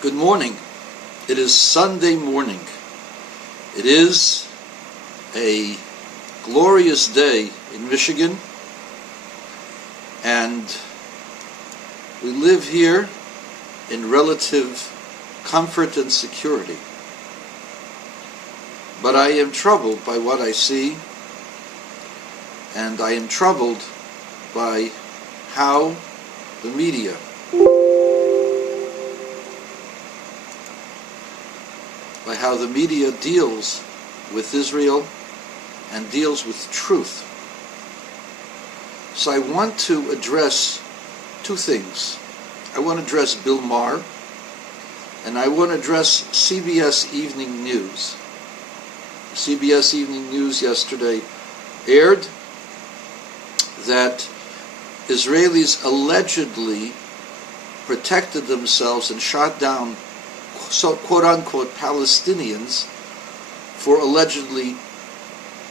Good morning. It is Sunday morning. It is a glorious day in Michigan, and we live here in relative comfort and security. But I am troubled by what I see, and I am troubled by how the media deals with Israel and deals with truth. So I want to address two things. I want to address Bill Maher, and I want to address CBS Evening News. CBS Evening News yesterday aired that Israelis allegedly protected themselves and shot down quote-unquote Palestinians for allegedly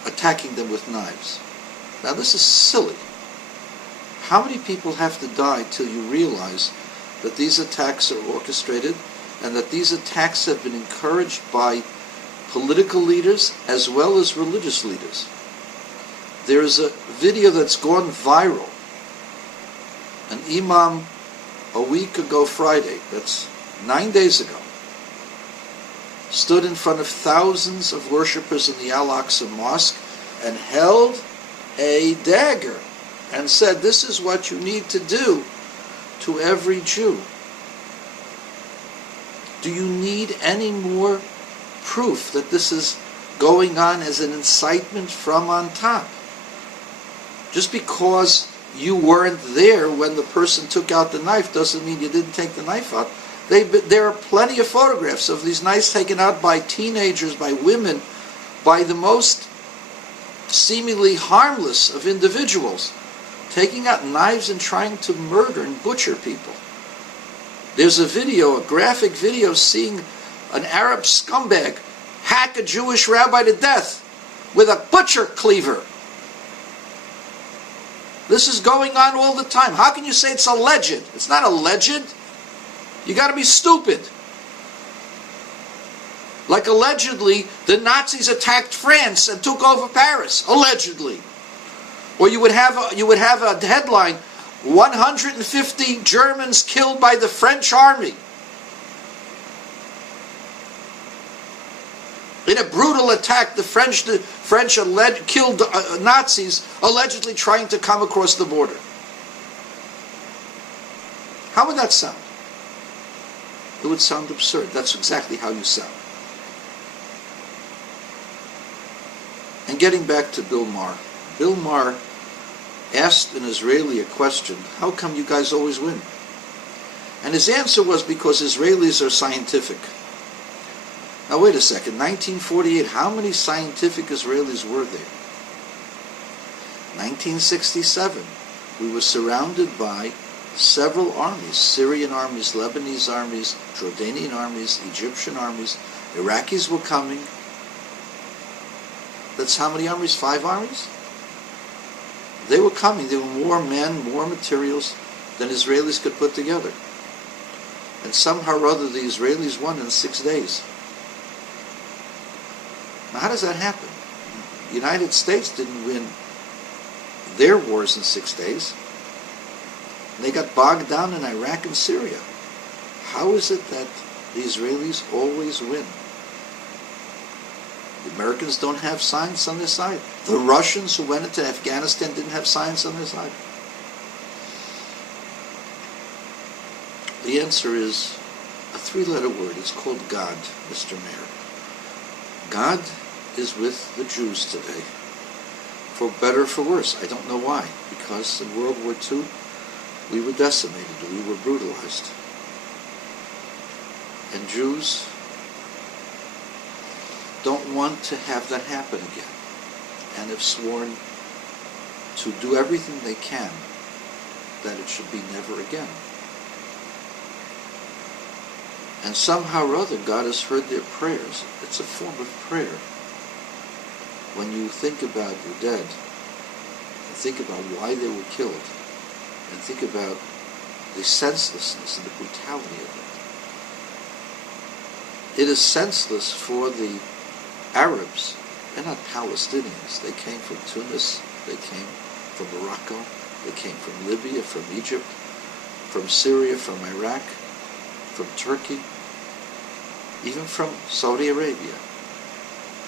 attacking them with knives. Now this is silly. How many people have to die till you realize that these attacks are orchestrated and that these attacks have been encouraged by political leaders as well as religious leaders? There is a video that's gone viral. An imam a week ago Friday, that's 9 days ago, stood in front of thousands of worshippers in the Al-Aqsa Mosque and held a dagger and said, "This is what you need to do to every Jew." Do you need any more proof that this is going on as an incitement from on top? Just because you weren't there when the person took out the knife doesn't mean you didn't take the knife out. There are plenty of photographs of these knives taken out by teenagers, by women, by the most seemingly harmless of individuals, taking out knives and trying to murder and butcher people. There's a video, a graphic video, seeing an Arab scumbag hack a Jewish rabbi to death with a butcher cleaver. This is going on all the time. How can you say it's alleged? It's not alleged. You got to be stupid. Like allegedly, the Nazis attacked France and took over Paris. Allegedly. Or you would have a headline: 150 Germans killed by the French army. In a brutal attack, the French killed Nazis allegedly trying to come across the border. How would that sound? It would sound absurd. That's exactly how you sound. And getting back to Bill Maher. Bill Maher asked an Israeli a question: how come you guys always win? And his answer was, because Israelis are scientific. Now wait a second, 1948, how many scientific Israelis were there? 1967, we were surrounded by several armies: Syrian armies, Lebanese armies, Jordanian armies, Egyptian armies. Iraqis were coming. That's how many armies? 5 armies? They were coming. There were more men, more materials than Israelis could put together. And somehow or other the Israelis won in 6 days. Now how does that happen? The United States didn't win their wars in 6 days. They got bogged down in Iraq and Syria. How is it that the Israelis always win? The Americans don't have science on their side. The Russians who went into Afghanistan didn't have science on their side. The answer is a 3-letter word. It's called God, Mr. Mayor. God is with the Jews today, for better or for worse. I don't know why. Because in World War II, we were decimated, we were brutalized. And Jews don't want to have that happen again, and have sworn to do everything they can that it should be never again. And somehow or other, God has heard their prayers. It's a form of prayer. When you think about your dead, and think about why they were killed, and think about the senselessness and the brutality of it, It is senseless for the Arabs. They're not Palestinians. They came from Tunis, they came from Morocco, they came from Libya, from Egypt, from Syria, from Iraq, from Turkey, even from Saudi Arabia,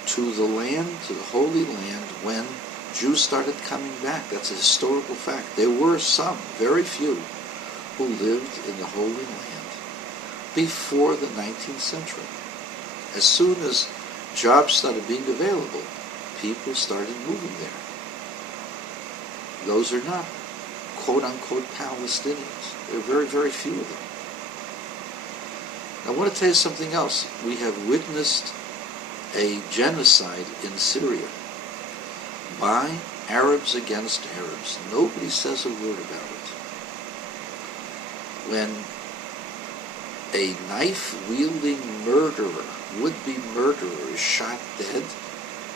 to the land, to the Holy Land, when Jews started coming back. That's a historical fact. There were some, very few, who lived in the Holy Land before the 19th century. As soon as jobs started being available, people started moving there. Those are not quote-unquote Palestinians. There are very, very few of them. I want to tell you something else. We have witnessed a genocide in Syria by Arabs against Arabs. Nobody says a word about it. When a knife-wielding murderer, would-be murderer, is shot dead,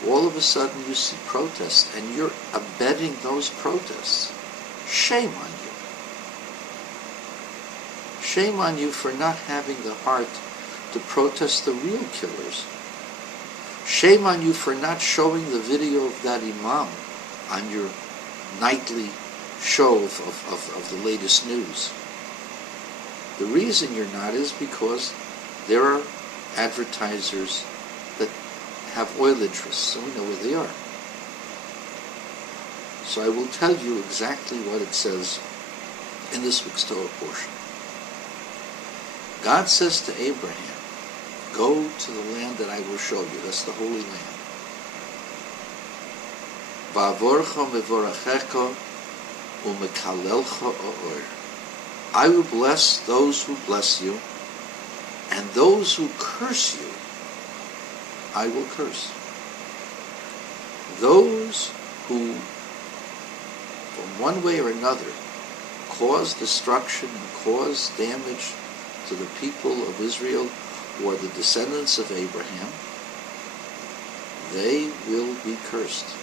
all of a sudden you see protests, and you're abetting those protests. Shame on you. Shame on you for not having the heart to protest the real killers. Shame on you for not showing the video of that imam on your nightly show of the latest news. The reason you're not is because there are advertisers that have oil interests, and we know where they are. So I will tell you exactly what it says in this week's Torah portion. God says to Abraham, go to the land that I will show you. That's the Holy Land. Va'avorcha mevorachecha umekalelcha o'or. I will bless those who bless you, and those who curse you, I will curse. Those who, from one way or another, cause destruction and cause damage to the people of Israel, who are the descendants of Abraham, they will be cursed.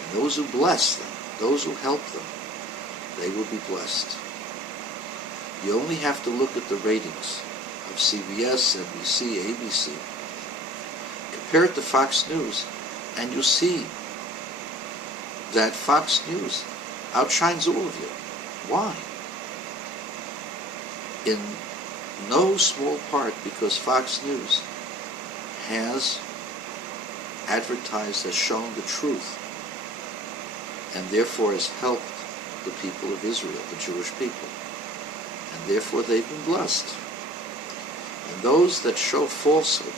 And those who bless them, those who help them, they will be blessed. You only have to look at the ratings of CBS, NBC, ABC. Compare it to Fox News, and you'll see that Fox News outshines all of you. Why? In no small part because Fox News has advertised, has shown the truth, and therefore has helped the people of Israel, the Jewish people. And therefore they've been blessed. And those that show falsehood,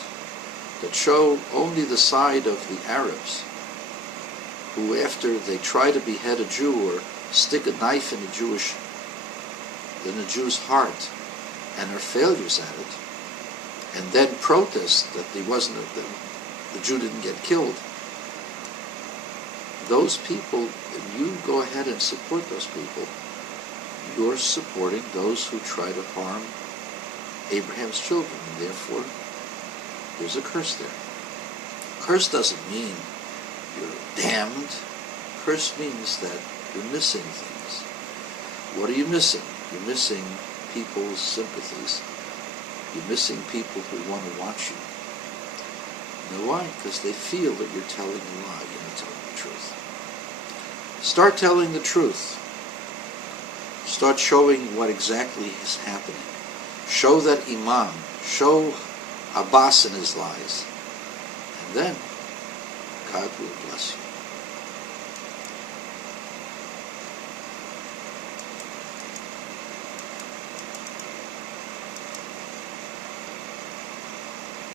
that show only the side of the Arabs, who after they try to behead a Jew or stick a knife in a Jew's heart, and are failures at it, and then protest that the Jew didn't get killed, those people, if you go ahead and support those people, you're supporting those who try to harm Abraham's children, and therefore there's a curse there. Curse doesn't mean you're damned. Curse means that you're missing things. What are you missing? You're missing people's sympathies. You're missing people who want to watch you. You know why? Because they feel that you're telling a lie. You're not telling the truth. Start telling the truth. Start showing what exactly is happening. Show that imam. Show Abbas and his lies. And then God will bless you.